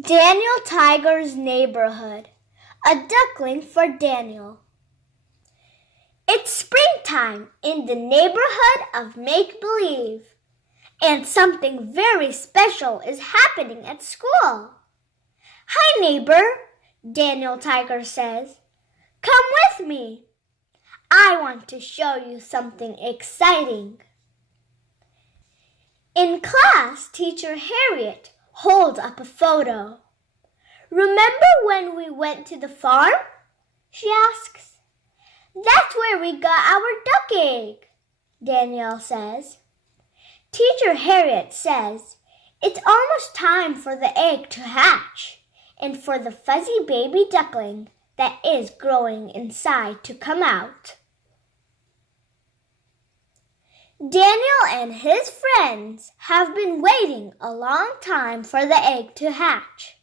Daniel Tiger's Neighborhood. A duckling for Daniel. It's springtime in the neighborhood of make-believe, and something very special is happening at school. Hi, neighbor, Daniel Tiger says. Come with me. I want to show you something exciting. In class, Teacher Harriet holds up a photo. Remember when we went to the farm? She asks. That's where we got our duck egg, Danielle says. Teacher Harriet says it's almost time for the egg to hatch and for the fuzzy baby duckling that is growing inside to come out. Daniel and his friends have been waiting a long time for the egg to hatch.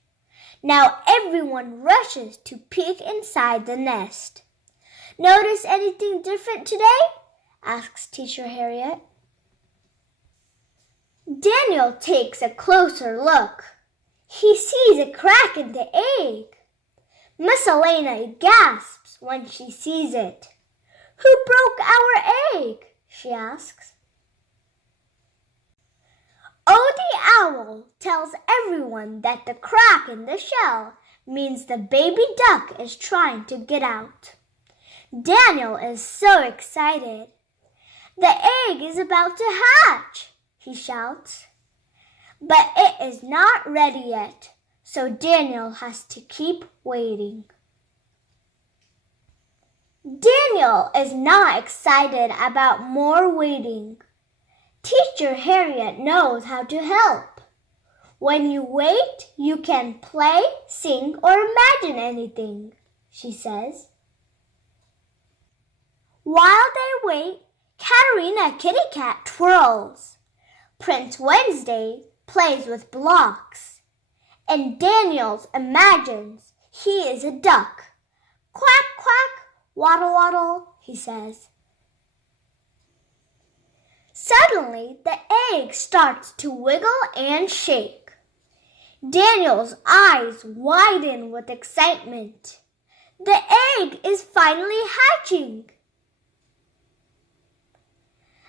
Now everyone rushes to peek inside the nest. Notice anything different today? Asks Teacher Harriet. Daniel takes a closer look. He sees a crack in the egg. Miss Elena gasps when she sees it. Who broke our egg? She asks. Odie Owl tells everyone that the crack in the shell means the baby duck is trying to get out. Daniel is so excited. The egg is about to hatch, he shouts. But it is not ready yet, so Daniel has to keep waiting. Daniel is not excited about more waiting. Teacher Harriet knows how to help. When you wait, you can play, sing, or imagine anything, she says. While they wait, Katerina Kitty Cat twirls. Prince Wednesday plays with blocks. And Daniel imagines he is a duck. Quack, quack, waddle, waddle, he says. Suddenly, the egg starts to wiggle and shake. Daniel's eyes widen with excitement. The egg is finally hatching.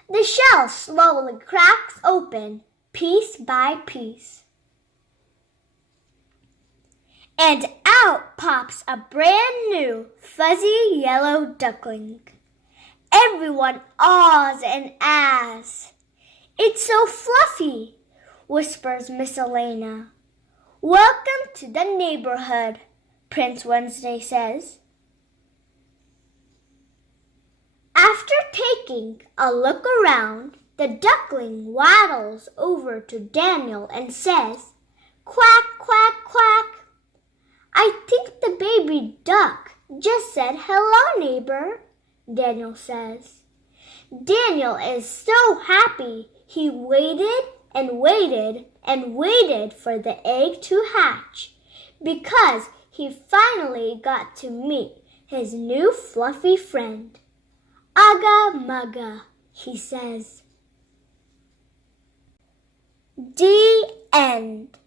The shell slowly cracks open, piece by piece. And out pops a brand new, fuzzy yellow duckling. Everyone awes and ahs. It's so fluffy, whispers Miss Elena. Welcome to the neighborhood, Prince Wednesday says. After taking a look around, the duckling waddles over to Daniel and says, Quack, quack, quack. I think the baby duck just said hello, neighbor, Daniel says. Daniel is so happy he waited and waited and waited for the egg to hatch because he finally got to meet his new fluffy friend. Ugga mugga, he says. The end.